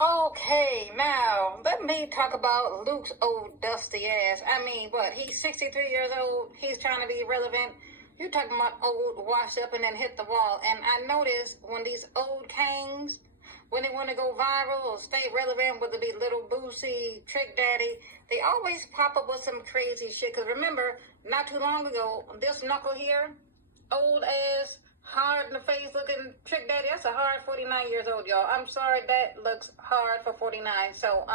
Okay, now let me talk about Luke's old dusty ass. I mean, what? He's 63 years old. He's trying to be relevant. You talking about old, washed up, and then hit the wall. And I notice when these old kings, when they want to go viral or stay relevant, whether it be Little Boosie, Trick Daddy, they always pop up with some crazy shit. Because remember, not too long ago, this knuckle here, old ass, hard in the face looking Trick Daddy. That's a hard 49 years old, y'all. I'm sorry, that looks hard for 49. So,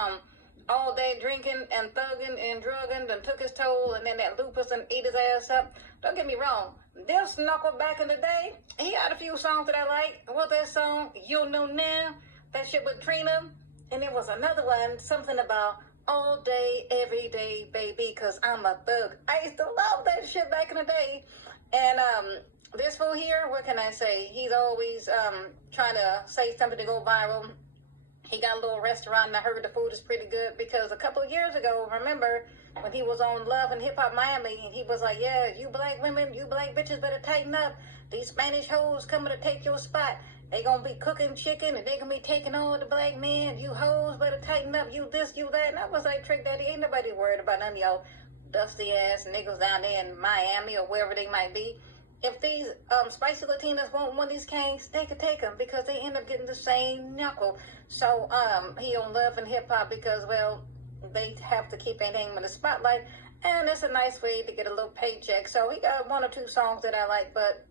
all day drinking and thugging and drugging and took his toll, and then that lupus and ate his ass up. Don't get me wrong. This knuckle back in the day, he had a few songs that I like. What that song, You'll Know Now? That shit with Trina. And there was another one, something about all day, every day, baby, because I'm a thug. I used to love that shit back in the day. And this fool here, what can I say? He's always trying to say something to go viral. He got a little restaurant, and I heard the food is pretty good because a couple of years ago, remember, when he was on Love and Hip Hop Miami, and he was like, yeah, you black women, you black bitches better tighten up. These Spanish hoes coming to take your spot. They gonna be cooking chicken, and they gonna be taking all the black men. You hoes better tighten up. You this, you that. And I was like, Trick Daddy, ain't nobody worried about none of y'all dusty ass niggas down there in Miami or wherever they might be. If these spicy Latinas want one of these kings, they could take them because they end up getting the same knuckle. So he on Love and Hip Hop because, well, they have to keep their name in the spotlight, and it's a nice way to get a little paycheck. So he got one or two songs that I like, but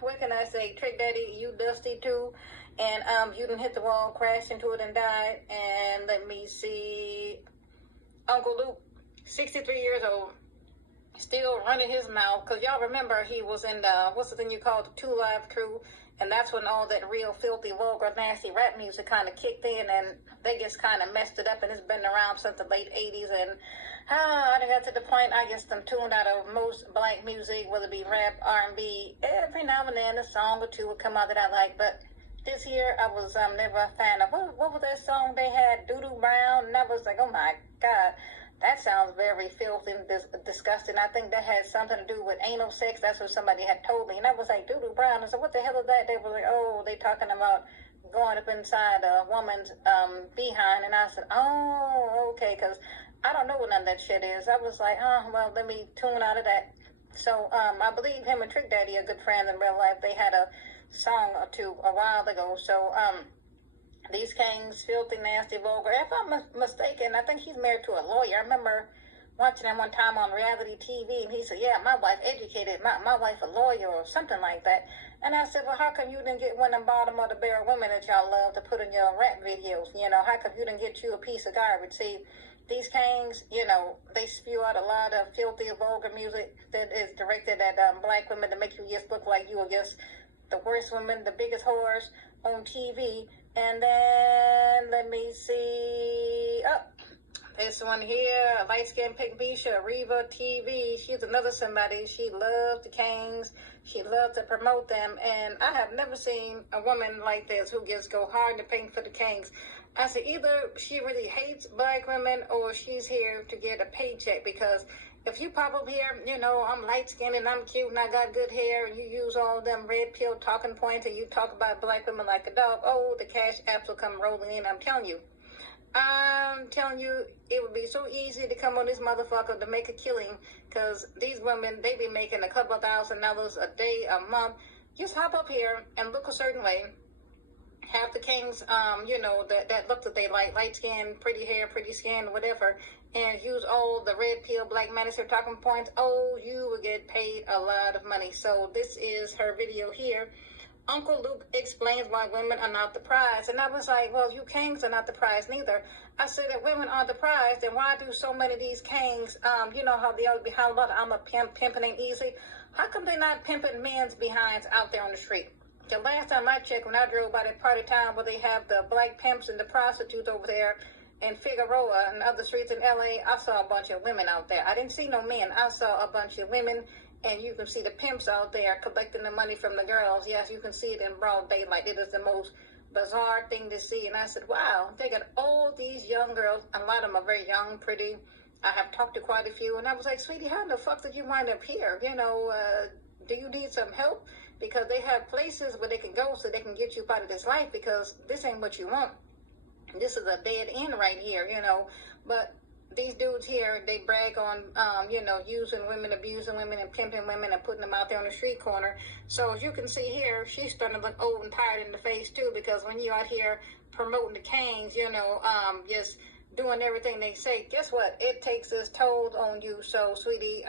what can I say? Trick Daddy, you dusty too, and you done hit the wall, crashed into it, and died. And let me see, Uncle Luke, 63 years old, still running his mouth, because y'all remember he was in the, what's the thing you call the 2 Live Crew, and that's when all that real filthy, vulgar, nasty rap music kind of kicked in, and they just kind of messed it up, and it's been around since the late 80s, and I got to the point, I guess I'm tuned out of most black music, whether it be rap, R&B, every now and then a song or two would come out that I like, but this year I was never a fan of, what was that song they had, Doo-Doo Brown, and I was like, oh my God, that sounds very filthy and disgusting. I think that had something to do with anal sex. That's what somebody had told me. And I was like, Doo-Doo Brown. I said, what the hell is that? They were like, oh, they talking about going up inside a woman's behind. And I said, oh, okay, because I don't know what none of that shit is. I was like, well, let me tune out of that. So I believe him and Trick Daddy are good friends in real life. They had a song or two a while ago. So these kings, filthy, nasty, vulgar. If I'm mistaken, I think he's married to a lawyer. I remember watching him one time on reality TV, and he said, yeah, my wife educated, my wife a lawyer or something like that. And I said, well, how come you didn't get one of them bottom of the barrel women that y'all love to put in your rap videos? You know, how come you didn't get you a piece of garbage? See, these kings, you know, they spew out a lot of filthy, vulgar music that is directed at black women to make you just look like you are just the worst women, the biggest whores on TV. And then, let me see, this one here, light-skinned pink Bisha, Reva TV. She's another somebody. She loves the kings. She loves to promote them. And I have never seen a woman like this who just go hard in the paint for the kings. I said, either she really hates black women or she's here to get a paycheck, because if you pop up here, you know, I'm light-skinned and I'm cute and I got good hair, and you use all them red pill talking points and you talk about black women like a dog, oh, the cash apps will come rolling in. I'm telling you, it would be so easy to come on this motherfucker to make a killing, because these women, they be making a couple of $1,000 a day, a month. Just hop up here and look a certain way. Have the kings, you know, that look that they like, light skin, pretty hair, pretty skin, whatever, and use all the red pill black medicine talking points. Oh, you will get paid a lot of money. So this is her video here. Uncle Luke explains why women are not the prize. And I was like, well, you kings are not the prize neither. I said, if women are the prize, then why do so many of these kings, you know how they always be how about I'm a pimp, pimping ain't easy. How come they not pimping men's behinds out there on the street? The last time I checked, when I drove by that part of town where they have the black pimps and the prostitutes over there in Figueroa and other streets in LA, I saw a bunch of women out there. I didn't see no men. I saw a bunch of women, and you can see the pimps out there collecting the money from the girls. Yes, you can see it in broad daylight. It is the most bizarre thing to see. And I said, wow, they got all these young girls. A lot of them are very young, pretty. I have talked to quite a few, and I was like, sweetie, how in the fuck did you wind up here? You know, do you need some help? Because they have places where they can go so they can get you out of this life, because this ain't what you want. This is a dead end right here, but these dudes here, they brag on, using women, abusing women, and pimping women, and putting them out there on the street corner. So as you can see here, she's starting to look old and tired in the face too, because when you're out here promoting the Canes, just doing everything they say, guess what? It takes its toll on you. So, sweetie,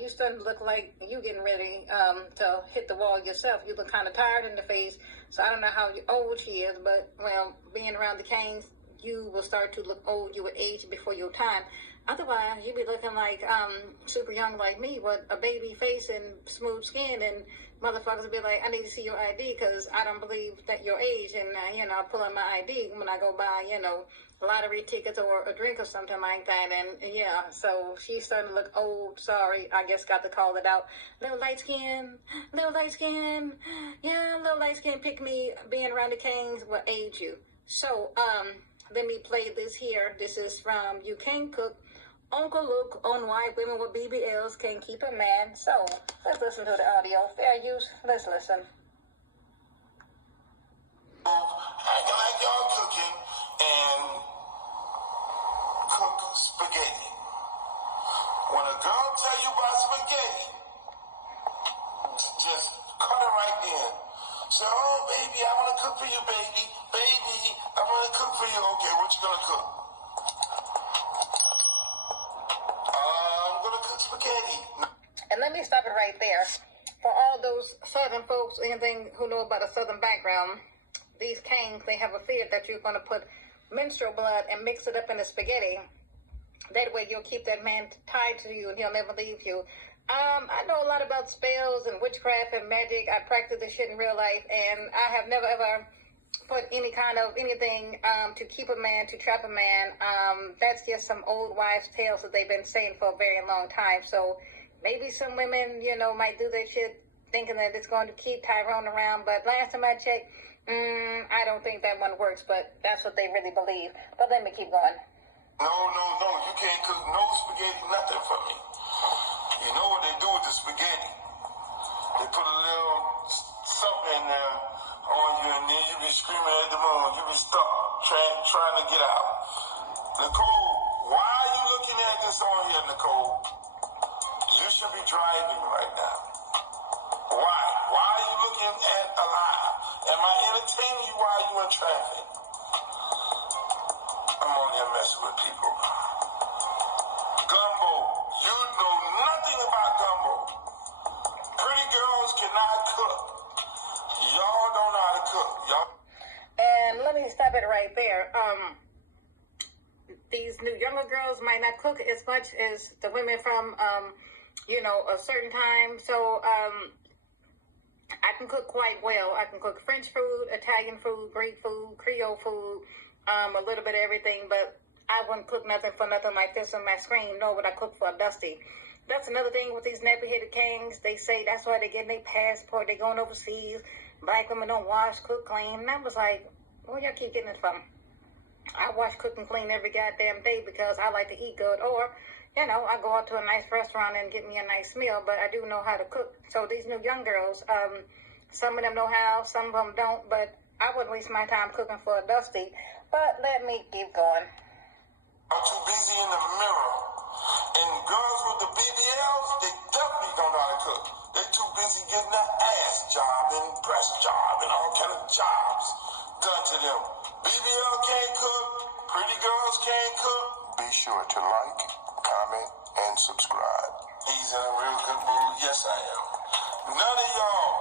you starting to look like you getting ready to hit the wall yourself. You look kind of tired in the face. So I don't know how old she is, but, well, being around the Canes, you will start to look old. You will age before your time. Otherwise, you be looking like super young like me with a baby face and smooth skin, and motherfuckers will be like, I need to see your ID because I don't believe that your age. And, I pull out my ID when I go buy, lottery tickets or a drink or something like that. And, so she's starting to look old. Sorry, I guess got to call it out. Little light skin, little light skin. Yeah, little light skin pick me. Being around the Canes will age you. So, let me play this here. This is from You Can't Cook. Uncle Luke on why women with BBLs can't keep a man. So, let's listen to the audio. Fair use. Let's listen. Acting like y'all cooking and cook spaghetti. When a girl tell you about spaghetti, just cut it right in. Say, oh, baby, I want to cook for you, baby. Baby, I want to cook for you. Okay, what you going to cook? I'm going to cook spaghetti. And let me stop it right there. For all those Southern folks, anything who know about a Southern background, these Canes, they have a fear that you're going to put menstrual blood and mix it up in the spaghetti. That way you'll keep that man tied to you and he'll never leave you. I know a lot about spells and witchcraft and magic. I practice this shit in real life, and I have never ever put any kind of anything to keep a man, to trap a man. That's just some old wives' tales that they've been saying for a very long time. So maybe some women, might do that shit thinking that it's going to keep Tyrone around. But last time I checked, I don't think that one works. But that's what they really believe. But let me keep going. No. You can't cook no spaghetti, nothing for me. You know what they do with the spaghetti? They put a little something in there on you, and then you be screaming at the moon. You be stuck trying to get out. Nicole, why are you looking at this on here, Nicole? You should be driving right now. Why? Why are you looking at a live? Am I entertaining you while you in traffic? I'm on here messing with people. Gumbo. You know nothing about gumbo. Pretty girls cannot cook. Y'all don't know how to cook. Y'all. And let me stop it right there. These new younger girls might not cook as much as the women from, a certain time. So, I can cook quite well. I can cook French food, Italian food, Greek food, Creole food, a little bit of everything, but I wouldn't cook nothing for nothing like this on my screen, nor would I cook for a Dusty. That's another thing with these nappy-headed Canes. They say that's why they're getting their passport. They're going overseas. Black women don't wash, cook, clean. And I was like, where y'all keep getting it from? I wash, cook, and clean every goddamn day because I like to eat good. Or, I go out to a nice restaurant and get me a nice meal, but I do know how to cook. So these new young girls, some of them know how, some of them don't, but I wouldn't waste my time cooking for a Dusty. But let me keep going. I'm too busy in the mirror. And girls with the BBLs, they definitely don't know how to cook. They're too busy getting an ass job and breast job and all kind of jobs done to them. BBL can't cook. Pretty girls can't cook. Be sure to like, comment, and subscribe. He's in a real good mood. Yes, I am. None of y'all.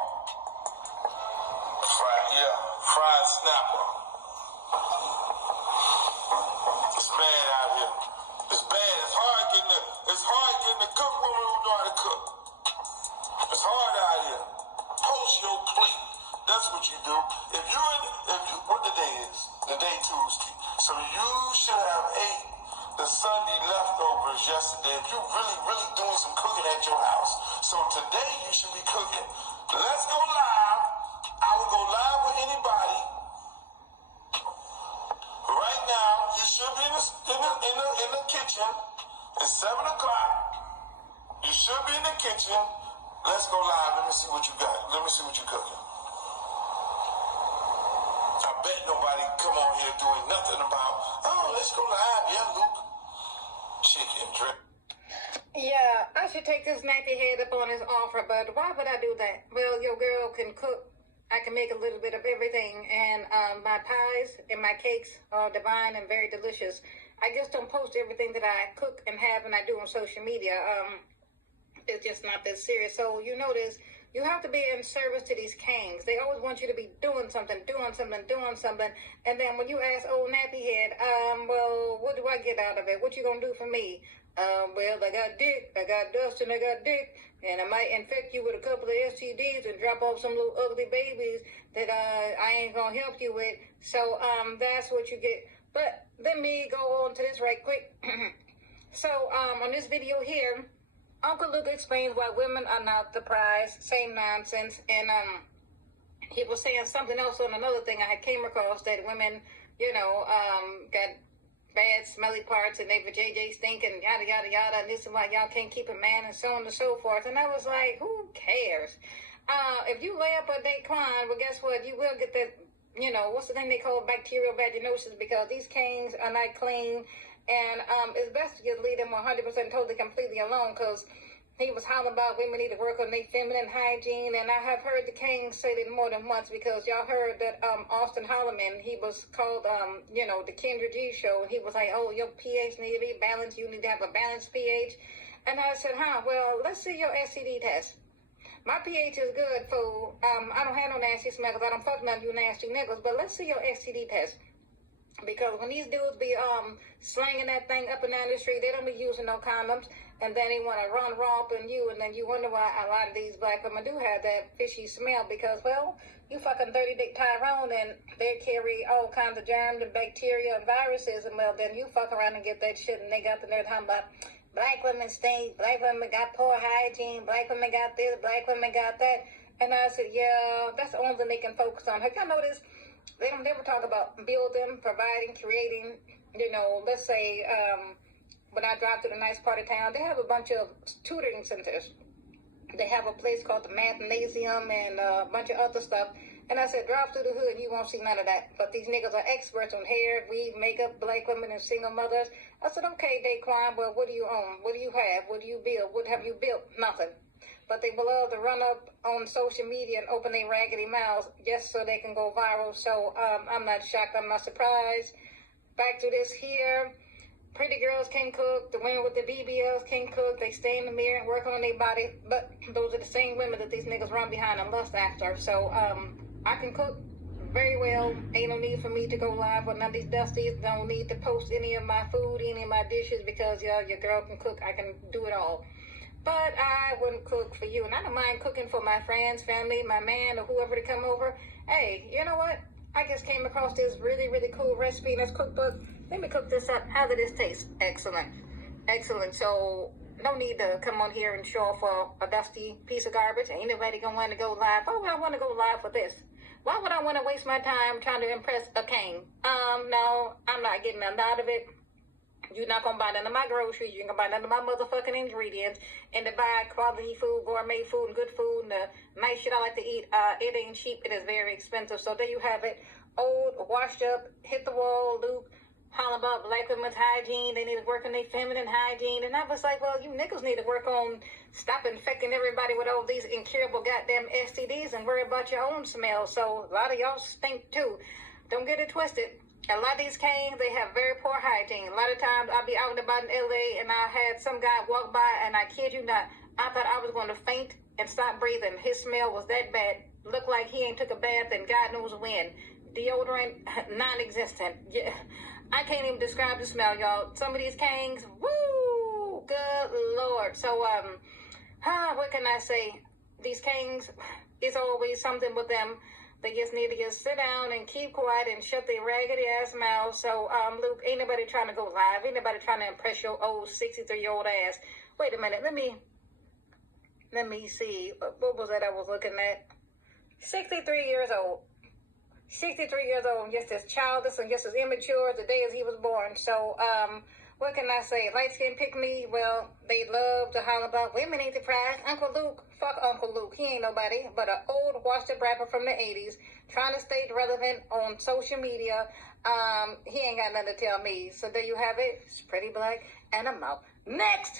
Fried snapper. It's bad out here. It's bad. It's hard getting a good woman who know how to cook. It's hard out here. Post your plate. That's what you do. What the day is? The day Tuesday. So you should have ate the Sunday leftovers yesterday. If you're really doing some cooking at your house. So today you should be cooking. Let's go live. I will go live with anybody. Right now, you should be in the kitchen. It's 7 o'clock. You should be in the kitchen. Let's go live. Let me see what you got. Let me see what you're cooking. I bet let nobody come on here doing nothing about, oh, let's go live. Yeah, Luke. Chicken drip. Yeah, I should take this nappy head up on his offer, but why would I do that? Well, your girl can cook. I can make a little bit of everything, and my pies and my cakes are divine and very delicious. I just don't post everything that I cook and have and I do on social media. It's just not that serious. So you notice you have to be in service to these kings. They always want you to be doing something. And then when you ask old nappy head, well, what do I get out of it? What you gonna do for me? Well, I got dick, I got dust, and I got dick, and I might infect you with a couple of STDs and drop off some little ugly babies that I ain't gonna help you with. So that's what you get. But let me go on to this right quick. So on this video here, Uncle Luke explains why women are not the prize. Same nonsense. And he was saying something else on another thing I had came across, that women, got bad smelly parts and they vajayjay stink and yada yada yada, and this is why y'all can't keep a man, and so on and so forth. And I was like, who cares? If you lay up a Daquan, well, guess what? You will get that, what's the thing they call bacterial vaginosis, because these kings are not clean. And it's best to just leave them 100% totally completely alone, because he was hollering about women need to work on their feminine hygiene. And I have heard the king say that more than once, because y'all heard that Austin Holloman, he was called, the Kendra G show. And he was like, oh, your pH need to be balanced. You need to have a balanced pH. And I said, well, let's see your STD test. My pH is good, fool. I don't have no nasty smell because I don't fuck none of you nasty niggas. But let's see your STD test. Because when these dudes be slanging that thing up and down the street, they don't be using no condoms, and then they want to run raw up on you, and then you wonder why a lot of these black women do have that fishy smell, because, well, you fucking 30 Dick Tyrone, and they carry all kinds of germs and bacteria and viruses, and well, then you fuck around and get that shit, and they got the nerve talking about black women stink, black women got poor hygiene, black women got this, black women got that. And I said, yeah, that's the only thing they can focus on. Have y'all noticed? They don't never talk about building, providing, creating. Let's say when I drive to the nice part of town, they have a bunch of tutoring centers. They have a place called the Mathnasium and a bunch of other stuff. And I said, drive through the hood, you won't see none of that. But these niggas are experts on hair, weave, makeup, black women, and single mothers. I said, okay, Daquan, well, what do you own? What do you have? What do you build? What have you built? Nothing. But they will love to run up on social media and open their raggedy mouths just so they can go viral. So I'm not shocked. I'm not surprised. Back to this here. Pretty girls can cook. The women with the BBLs can cook. They stay in the mirror and work on their body. But those are the same women that these niggas run behind and lust after. So I can cook very well. Ain't no need for me to go live with none of these dusties. Don't need to post any of my food, any of my dishes, because your girl can cook. I can do it all. But I wouldn't cook for you. And I don't mind cooking for my friends, family, my man, or whoever to come over. Hey, you know what? I just came across this really, really cool recipe in this cookbook. Let me cook this up. How did this taste? Excellent. Excellent. So no need to come on here and show off a dusty piece of garbage. Ain't nobody going to want to go live. Why would I want to go live for this? Why would I want to waste my time trying to impress a king? No, I'm not getting nothing out of it. You're not going to buy none of my groceries. You ain't going to buy none of my motherfucking ingredients. And to buy quality food, gourmet food, and good food, and the nice shit I like to eat, it ain't cheap. It is very expensive. So there you have it. Old, washed up, hit the wall, Luke, hollering about black women's hygiene. They need to work on their feminine hygiene. And I was like, well, you niggas need to work on stop infecting everybody with all these incurable goddamn STDs and worry about your own smell. So a lot of y'all stink too. Don't get it twisted. A lot of these kings, they have very poor hygiene. A lot of times I'll be out and about in LA and I had some guy walk by, and I kid you not, I thought I was going to faint and stop breathing. His smell was that bad. Looked like he ain't took a bath and God knows when. Deodorant, non-existent. Yeah, I can't even describe the smell, y'all. Some of these kings, woo, good Lord. So, what can I say? These kings, it's always something with them. They just need to just sit down and keep quiet and shut their raggedy ass mouth. So, Luke, ain't nobody trying to go live. Ain't nobody trying to impress your old 63-year-old ass. Wait a minute. Let me see. What was that I was looking at? 63 years old. 63 years old, and just as childish and just as immature as the day as he was born. So, what can I say? Light skin pick me. Well, they love to holler about women ain't the prize. Uncle Luke, fuck Uncle Luke. He ain't nobody but an old washed up rapper from the 80s trying to stay relevant on social media. He ain't got nothing to tell me. So there you have it. It's Pretty Black and I'm out. Next!